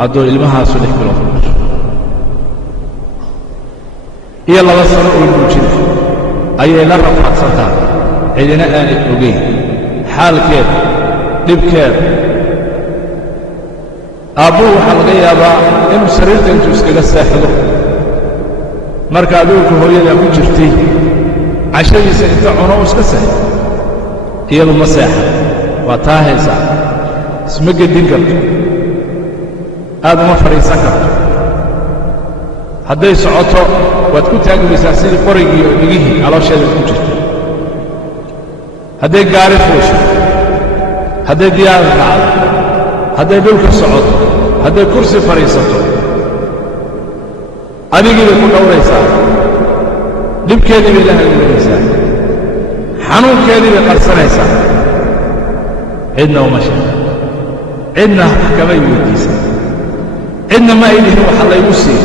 hadduu ilmahaasu 6 bilood ku dhasho iyo 2 sano oo nuujina ayay la rafaadsan tahay cidina aanay ogeyn xaalkeeda dhibkeeda aabbuhu waxaa laga yaabaa inuu sariirta intuu iskaga seexdo marka aduunka hooyadaa ku jirtay cashadiisa inta cuno u iska seexdo iyadu ma seexan waa taa haysaa isma gedin karto aad uma fadhiisan karto hadday socoto waad ku taagmaysaa sidii qorigii oo dhigihii caloosheeda ku jirta hadday gaari fuusho hadday diyaarad raacdo hadday dhulka socoto hadday kursi fadhiisato adigii bay ku dhowraysaa dhibkeedii bay la hagaaginaysaa xanuunkeedii bay qarsanaysaa cidna uma sheega cidna wax kamay weydiisan cidna ma ay dhihin waxa laygu siiyo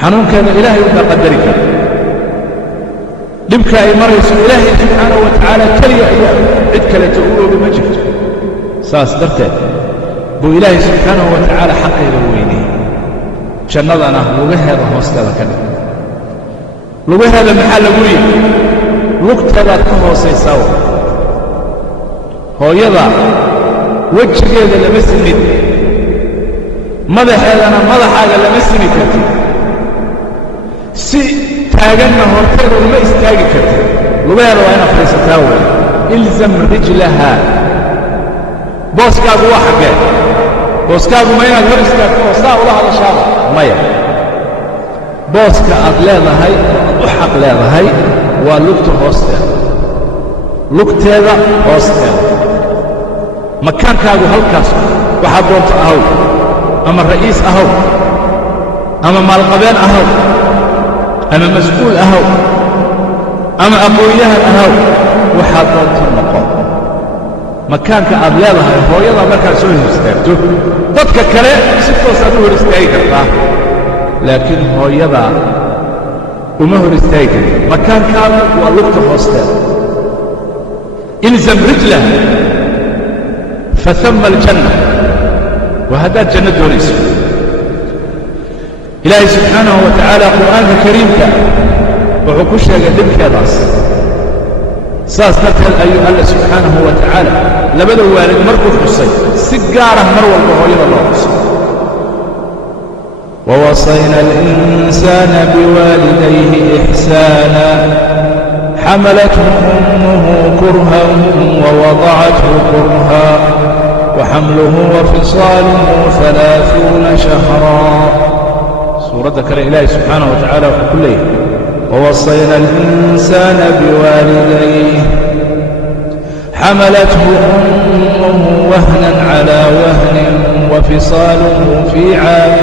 xanuunkeeda ilaahay uga qadari kara dhibka ay marayso ilaahay subxaanahu wa tacaala keliya ayaa cid kaleeto u oga ma jirto saas darteed buu ilaahay subxaanahu wa tacaala xaqeeda weynayey jannadana lugaheeda hoosteeda ka dhig lugaheeda maxaa lagu yidhi lugteedaad ka hoosaysaa hooyada wejigeeda lama simin madaxeedana madaxaaga lama simi kartid si taaganna horteeda uma istaagi kartid lugaheeda waa inaad fadhiisataa wey ilzam rijlaha booskaagu waa xaggee booskaagu ma inaad hor istaagto oo saa ula hadashaaba maya booska aad leedahay oo aad u xaq leedahay waa lugta hoosteeda lugteeda hoosteeda makaankaagu halkaas waxaad doonto ahow ama ra'iis ahow ama maalqabeen ahow ama mas-uul ahow ama aqoon-yahan ahow waxaad doonto noqo makaanka aad leedahay hooyada markaad soo hor istaagto dadka kale si toos aad u hor istaagi kartaa laakiin hooyada uma hor istaagi karta makaankaagu waa lugta hoosteeda ilzam rijlah fathama aljanna waa haddaad janno doonayso ilaahay subxaanahu wa tacaala qur'aanka kariimka wuxuu ku sheegay dhibkeedaas saas darteed ayuu alla subxaanahu wa tacaala labada waalid markuu xusay si gaarah mar walba hooyada loo xusay ووصينا الإنسان بوالديه إحسانا حملته أمه كرها ووضعته كرها وحمله وفصاله 30 شهرا سورة ذكر إلهي سبحانه وتعالى وكله ووصينا الإنسان بوالديه حملته أمه وهنا على وهن وفصاله في 2 عام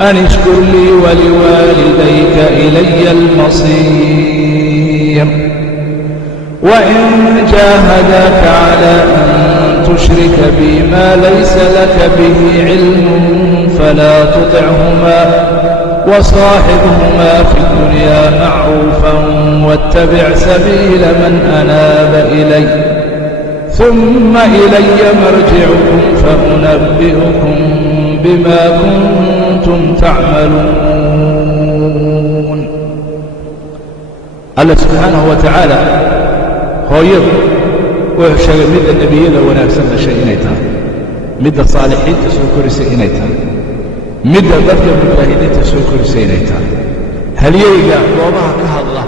أن اشكر لي ولوالديك إلي المصير وإن جاهداك على أن تشرك بي ما ليس لك به علم فلا تطعهما وصاحبهما في الدنيا معروفا واتبع سبيل من أناب إلي ثم إلي مرجعكم فأنبئكم بما كنتم تعملون الله سبحانه وتعالى هويض وشغل مدى النبيين ونفسنا شيء إنيتها مدى صالحين تسوكر سيئنيتها مدى ذلك المجاهدين تسوكر سيئنيتها هل يلقى وضعك الله